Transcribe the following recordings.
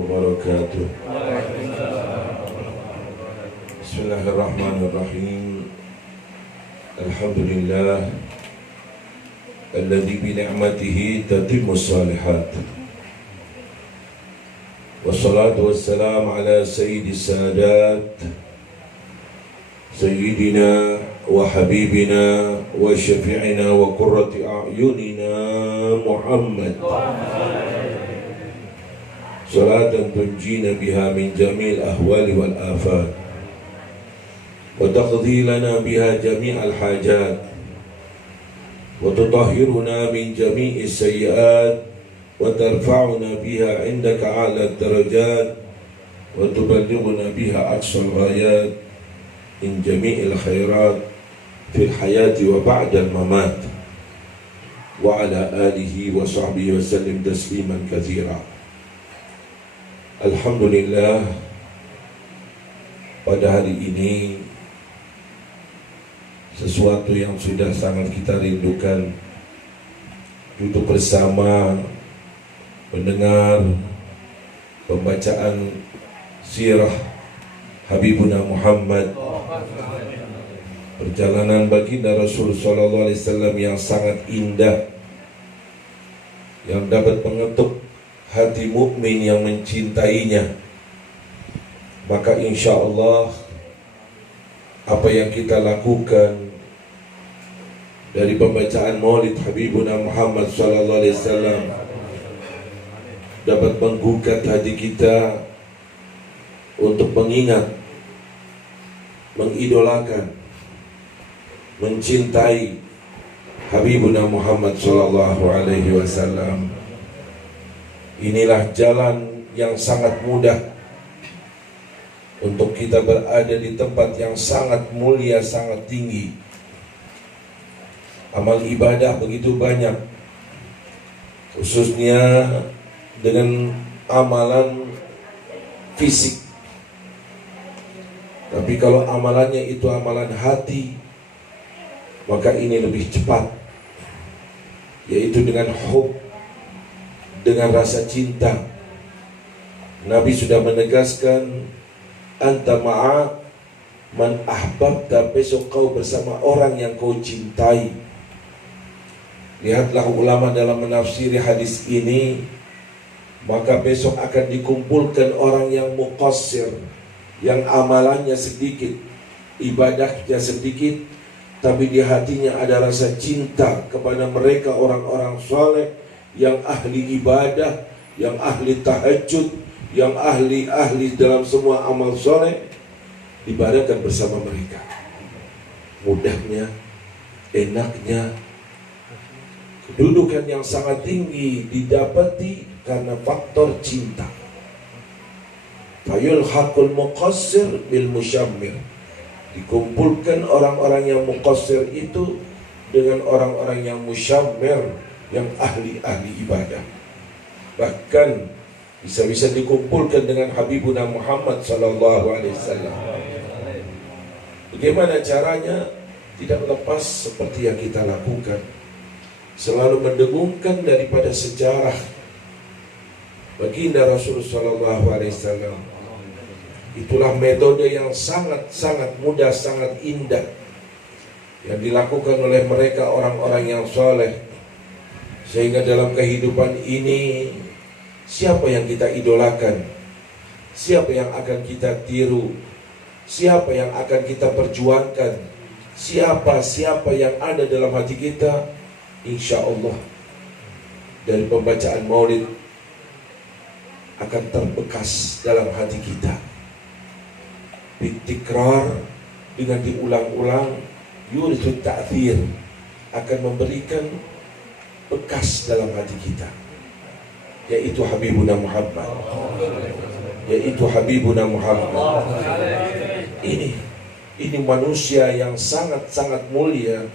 wabarakatuh. Bismillahirrahmanirrahim. Alhamdulillah alladzi bi ni'matihi tatimmus shalihat. Wassalatu wassalamu ala sayyidis sadat sayyidina wa habibina wa syafi'ina wa qurrati a'yunina Muhammad. Salatan tunjina biha min jamil ahwali wal afat wa taqdi lana biha jami'al hajat wa tutahhiruna min jami'is sayyi'at wa tarfa'una biha 'indaka 'ala darajat wa tuballighuna biha aqsal ghayat min jami'il khairat fil hayati wa ba'dal mamat wa 'ala alihi wa sahbihi wa sallim tasliman katsira. Alhamdulillah, pada hari ini sesuatu yang sudah sangat kita rindukan, duduk bersama mendengar pembacaan sirah Habibuna Muhammad, perjalanan baginda Rasul sallallahu alaihi wasallam yang sangat indah, yang dapat mengetuk hati mukmin yang mencintainya. Maka insya Allah apa yang kita lakukan dari pembacaan Maulid Habibuna Muhammad sallallahu alaihi wasallam dapat menggugat hati kita untuk mengingat, mengidolakan, mencintai Habibuna Muhammad sallallahu alaihi wasallam. Inilah jalan yang sangat mudah untuk kita berada di tempat yang sangat mulia, sangat tinggi. Amal ibadah begitu banyak, khususnya dengan amalan fisik. Tapi kalau amalannya itu amalan hati, maka ini lebih cepat, yaitu dengan hub, dengan rasa cinta. Nabi sudah menegaskan, anta ma'a man ahbabta, besok kau bersama orang yang kau cintai. Lihatlah ulama dalam menafsiri hadis ini, maka besok akan dikumpulkan orang yang muqassir, yang amalannya sedikit, ibadahnya sedikit, tapi di hatinya ada rasa cinta kepada mereka orang-orang soleh, yang ahli ibadah, yang ahli tahajud, yang ahli dalam semua amal soleh, dibarengkan bersama mereka. Mudahnya, enaknya, kedudukan yang sangat tinggi didapati karena faktor cinta. Fayulhaqul muqassir bil musyammir. Dikumpulkan orang-orang yang muqassir itu dengan orang-orang yang musyammir, yang ahli ibadah. Bahkan bisa-bisa dikumpulkan dengan Habibuna Muhammad sallallahu alaihi wasallam. Bagaimana caranya? Tidak lepas seperti yang kita lakukan, selalu mendengungkan daripada sejarah baginda Rasul sallallahu alaihi wasallam. Itulah metode yang sangat mudah, sangat indah yang dilakukan oleh mereka orang-orang yang soleh. Sehingga dalam kehidupan ini, siapa yang kita idolakan, siapa yang akan kita tiru, siapa yang akan kita perjuangkan, siapa yang ada dalam hati kita, insya Allah dari pembacaan maulid akan terbekas dalam hati kita. Bitikrar, dengan diulang-ulang, yurithu ta'thir, akan memberikan bekas dalam hati kita, yaitu Habibuna Muhammad, yaitu Habibuna Muhammad. Ini manusia yang sangat mulia.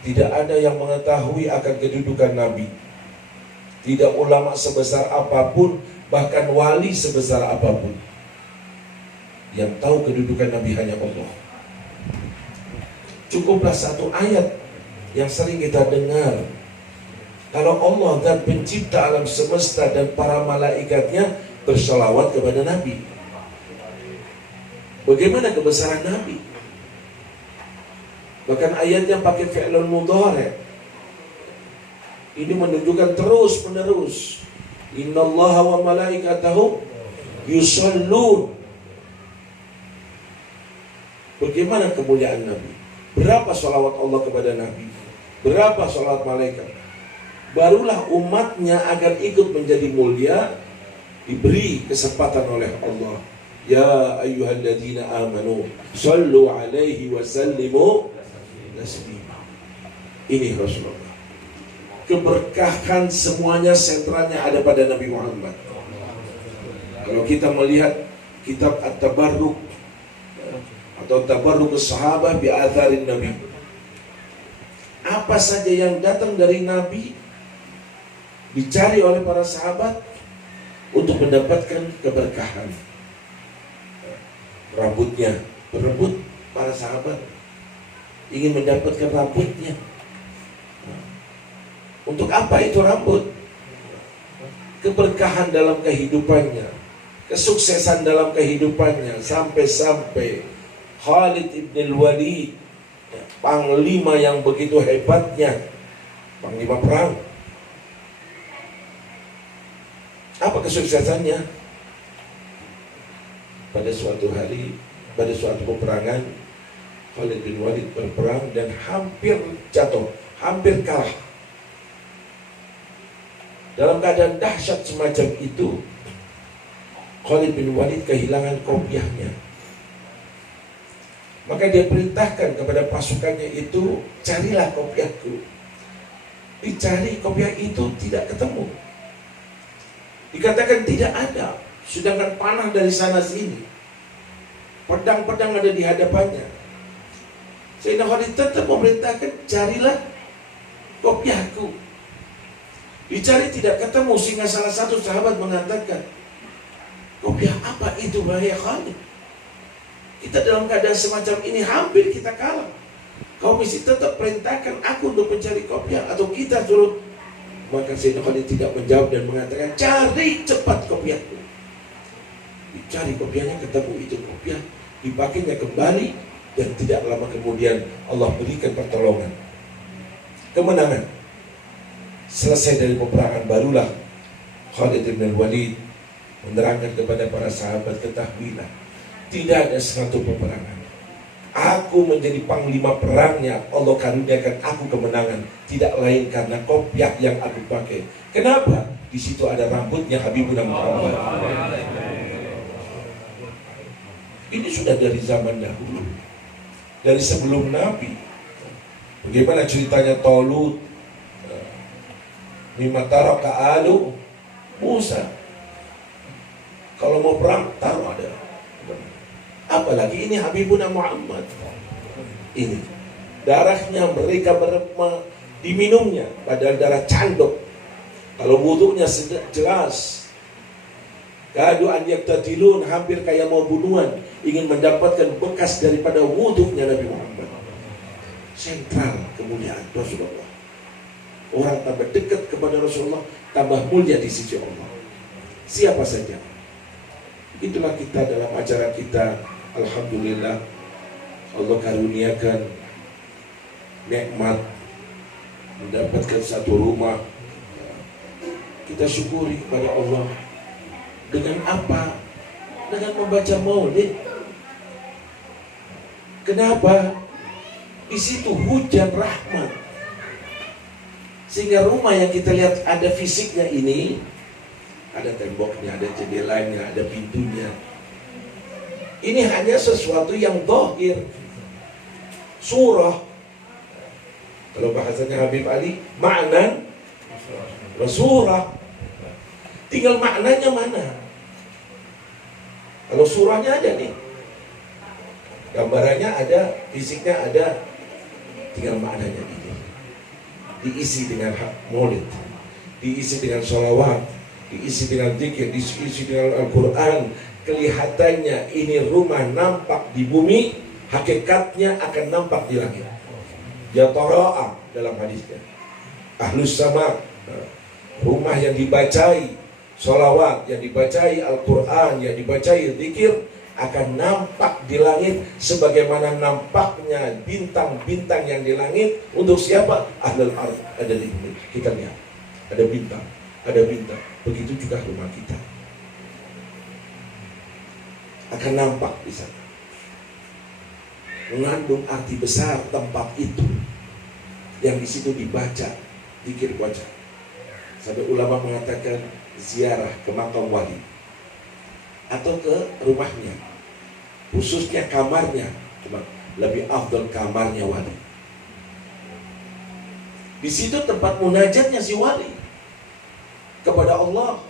Tidak ada yang mengetahui akan kedudukan Nabi. Tidak ulama sebesar apapun, bahkan wali sebesar apapun. Yang tahu kedudukan Nabi hanya Allah. Cukuplah satu ayat yang sering kita dengar. Kalau Allah dan pencipta alam semesta dan para malaikatnya bersalawat kepada Nabi. Bagaimana kebesaran Nabi? Bahkan ayatnya pakai fi'lun mudhari'. Ini menunjukkan terus menerus. Innallaha wa malaikatahu yusallun. Bagaimana kemuliaan Nabi? Berapa salawat Allah kepada Nabi? Berapa salawat malaikat? Barulah umatnya agar ikut menjadi mulia, diberi kesempatan oleh Allah. Ya ayyuhalladzina amanu sallu alaihi wa sallimu taslima. Ini Rasulullah. Keberkahan semuanya sentralnya ada pada Nabi Muhammad. Kalau kita melihat kitab At-Tabarruk atau Tabarruk Sahabah bi atharin Nabi, apa saja yang datang dari Nabi dicari oleh para sahabat untuk mendapatkan keberkahan. Rambutnya berebut, para sahabat ingin mendapatkan rambutnya. Untuk apa itu rambut? Keberkahan dalam kehidupannya, kesuksesan dalam kehidupannya, sampai-sampai Khalid ibn al-Walid, panglima yang begitu hebatnya, panglima perang. Apa kesuksesannya? Pada suatu hari, pada suatu peperangan, Khalid bin Walid berperang dan hampir jatuh, hampir kalah. Dalam keadaan dahsyat semacam itu, Khalid bin Walid kehilangan kopiahnya. Maka dia perintahkan kepada pasukannya itu, carilah kopiahku. Dicari, kopiah itu tidak ketemu. Dikatakan tidak ada, sedangkan panah dari sana sini, pedang-pedang ada di hadapannya. Sayyidina Khalid tetap memerintahkan, carilah kopiahku. Dicari tidak ketemu, sehingga salah satu sahabat mengatakan, kopiah apa itu wahai Khalid? Kita dalam keadaan semacam ini hampir kita kalah. Kau mesti tetap perintahkan aku untuk mencari kopiah, atau kita suruh. Maka Sayyidina Khalid tidak menjawab dan mengatakan, cari cepat kopiahku. Dicari kopiahnya, ketemu itu kopiah, dipakainya kembali, dan tidak lama kemudian Allah berikan pertolongan, kemenangan. Selesai dari peperangan, barulah Khalid bin Walid menerangkan kepada para sahabat, ketahuilah, tidak ada suatu peperangan, aku menjadi panglima perangnya, Allah karuniakan aku kemenangan, tidak lain karena kopiah yang aku pakai. Kenapa? Di situ ada rambutnya Habibuna Muhammad. Ini sudah dari zaman dahulu, dari sebelum Nabi. Bagaimana ceritanya Talut, mimma taraka alu Musa, kalau mau perang taruh ada. Apalagi ini Habibuna Muhammad. Ini darahnya mereka diminumnya, padahal darah canduk. Kalau wudhunya jelas. Kadu an yaktatilun, hampir kayak mau bunuhan, ingin mendapatkan bekas daripada wudhunya Nabi Muhammad. Sentral kemuliaan Rasulullah. Orang tambah dekat kepada Rasulullah, tambah mulia di sisi Allah. Siapa saja. Itulah kita dalam acara kita. Alhamdulillah, Allah karuniakan nikmat mendapatkan satu rumah. Kita syukuri kepada Allah. Dengan apa? Dengan membaca maulid. Kenapa? Di situ hujan rahmat. Sehingga rumah yang kita lihat ada fisiknya ini, ada temboknya, ada jendelanya, ada pintunya. Ini hanya sesuatu yang zahir. Surah. Kalau bahasanya Habib Ali, makna surah. Tinggal maknanya mana? Kalau surahnya ada nih, gambarannya ada, fisiknya ada, tinggal maknanya ini. Diisi dengan maulid, diisi dengan sholawat, diisi dengan zikir, diisi dengan Al-Quran. Kelihatannya ini rumah nampak di bumi, hakikatnya akan nampak di langit. Ya dalam hadisnya. Ahlus sama, rumah yang dibacai Sholawat yang dibacai, Al-Quran yang dibacai, zikir akan nampak di langit sebagaimana nampaknya bintang-bintang yang di langit. Untuk siapa? Ahlul ardh, ada di bumi. Kita lihat, ada bintang, ada bintang. Begitu juga rumah kita akan nampak di sana. Mengandung arti besar tempat itu, yang di situ dibaca zikir baca. Sampai ulama mengatakan ziarah ke makam wali atau ke rumahnya, khususnya kamarnya, cuma lebih afdal kamarnya wali. Di situ tempat munajatnya si wali kepada Allah,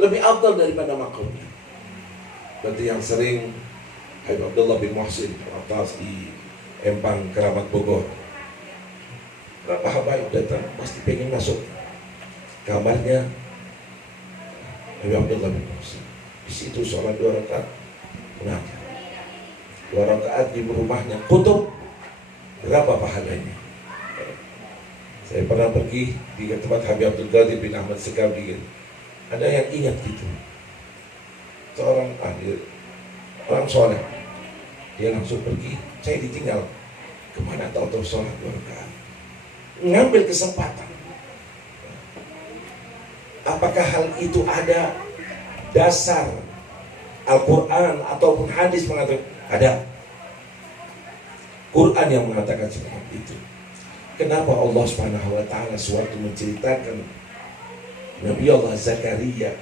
lebih afdal daripada makamnya. Berarti yang sering Habib Abdullah bin Muhsin atas di Empang, Keramat Bogor, berapa habaib datang pasti pengen masuk kamarnya Habib Abdullah bin Muhsin. Di situ sholat 2 rakaat mengajar 2 rakaat di rumahnya kutub, berapa pahalanya? Saya pernah pergi di tempat Habib Abdul Qadir bin Ahmad Sekali, ada yang ingat gitu, seorang ahli, orang soleh, dia langsung pergi, saya ditinggal, kemana tahu-tahu sholat 2 rakaat, ngambil kesempatan. Apakah hal itu ada dasar Al-Quran ataupun hadis mengatakan? Ada. Quran yang mengatakan seperti itu. Kenapa Allah Subhanahu wa taala suatu menceritakan Nabi Allah Zakaria?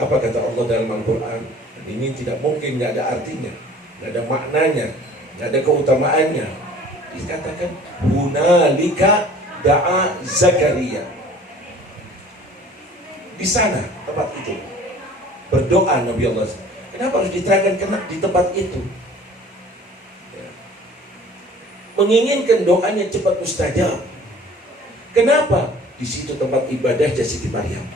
Apa kata Allah dalam Al-Quran? Ini tidak mungkin, nggak ada artinya, nggak ada maknanya, nggak ada keutamaannya. Dikatakan hunalika da'a Zakaria. Di sana tempat itu berdoa Nabi Allah. Kenapa harus diterangkan di tempat itu? Menginginkan doanya cepat mustajab. Kenapa? Di situ tempat ibadahnya Siti Maryam.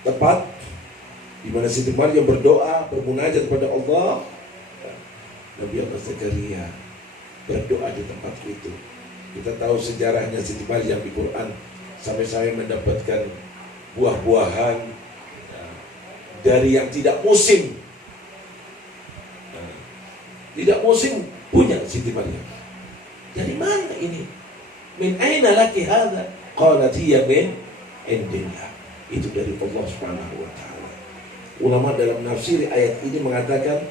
Tempat di mana Siti Maryam berdoa, bermunajat kepada Allah. Nabi Allah Zakaria berdoa di tempat itu. Kita tahu sejarahnya Siti Maryam di Quran, sampai saya mendapatkan buah-buahan dari yang tidak musim. Tidak musim punya Siti Maryam. Dari mana ini? Min aina laki hadza? Qalat hiya min indillah. Itu dari Allah Subhanahu wa taala. Ulama dalam nafsir ayat ini mengatakan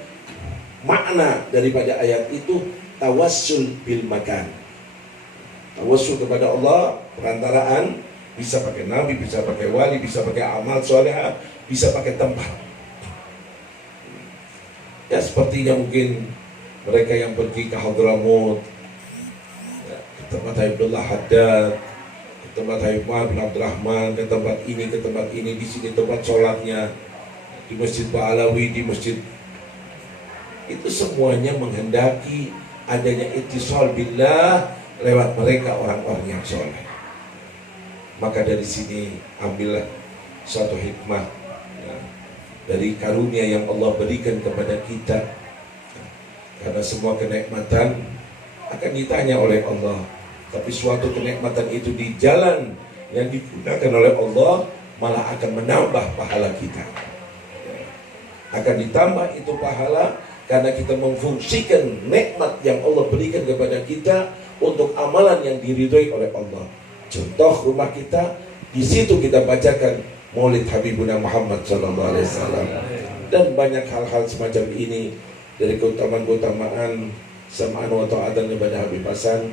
makna daripada ayat itu tawassul bil makan. Tawassul kepada Allah, perantaraan, bisa pakai nabi, bisa pakai wali, bisa pakai amal soleh, bisa pakai tempat. Ya sepertinya mungkin mereka yang pergi ke Hadramut, ya, ke tempat Habibullah Haddad, ke tempat Habib Umar bin Abdurrahman, ke tempat ini, di sini tempat sholatnya, di Masjid Ba'alawi, di Masjid, itu semuanya menghendaki adanya ittisal billah lewat mereka orang-orang yang soleh. Maka dari sini ambillah suatu hikmah ya, dari karunia yang Allah berikan kepada kita. Karena semua kenikmatan akan ditanya oleh Allah, tapi suatu kenikmatan itu di jalan yang digunakan oleh Allah malah akan menambah pahala kita. Akan ditambah itu pahala karena kita memfungsikan nikmat yang Allah berikan kepada kita untuk amalan yang diridhoi oleh Allah. Contoh rumah kita, di situ kita bacakan Maulid Habibuna Muhammad SAW, dan banyak hal-hal semacam ini dari keutamaan-keutamaan samaan wa ta'atan kepada Habib Hasan.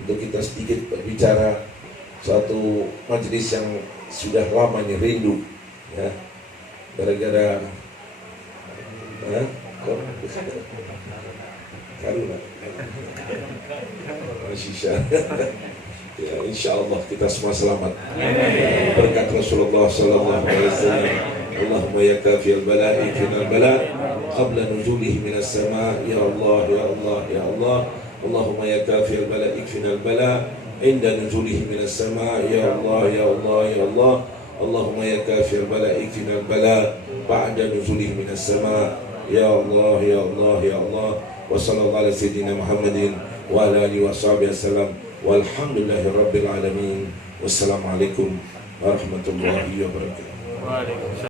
Untuk kita sedikit berbicara suatu majelis yang sudah lama ini rindu ya, gara-gara karuna shisha. Ya, insya Allah kita semua selamat berkat Rasulullah sallallahu alaihi wasallam. Allahumma ya kafiyal bala'i final bala' qabla nuzulihi minas sama'. Ya Allah ya Allah ya Allah. Allahumma ya kafiyal bala'i final bala' inda nuzulihi minas sama'. Ya Allah ya Allah ya Allah. Allahumma ya kafiyal bala'i final bala' ba'da nuzulihi minas sama'. Ya Allah ya Allah ya Allah. Wa sallallahu ala sayyidina Muhammadin wa ala alihi wa sahbihi wasallam. Walhamdulillahi rabbil alamin. Wassalamualaikum warahmatullahi wabarakatuh.